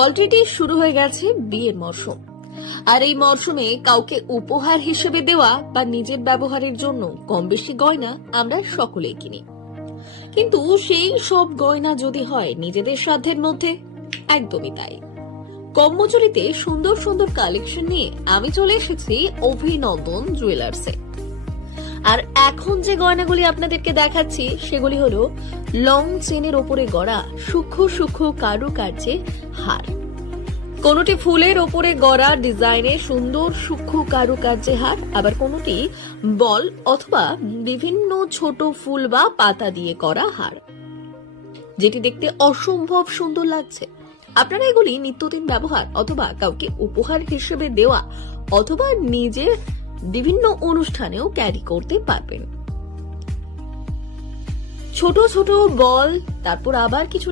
Already শুরু হয়ে গেছে বিয়ের মরশুম। আর এই মরশুমে কাউকে উপহার হিসেবে দেওয়া বা নিজের ব্যবহারের জন্য কম বেশি গয়না আমরা সকলেই কিনি। কিন্তু সেই সব গয়না যদি হয় নিজেদের সাধ্যের মধ্যে, একদমই তাই। কম মজুরিতে সুন্দর সুন্দর কালেকশন নিয়ে আমি চলে এসেছি অভিনন্দন জুয়েলার্সে। আর এখন যে গয়নাগুলি আপনাদেরকে দেখাচ্ছি সেগুলি হলো লং চেনের ওপরে গড়া সূক্ষ্ম সূক্ষ্ম কারুকার্যের হার। কোনটি ফুলের ওপরে গড়া ডিজাইনের সুন্দর সূক্ষ্ম কারুকার্যের হার, আবার কোনটি বল অথবা বিভিন্ন ছোট ফুল বা পাতা দিয়ে করা হার, যেটি দেখতে অসম্ভব সুন্দর লাগছে। আপনারা এগুলি নিত্যদিন ব্যবহার অথবা কাউকে উপহার হিসেবে দেওয়া অথবা নিজের বিভিন্ন অনুষ্ঠানেও ক্যারি করতে পারবেন। ছোট ছোট বল, তারপর আবার কিছু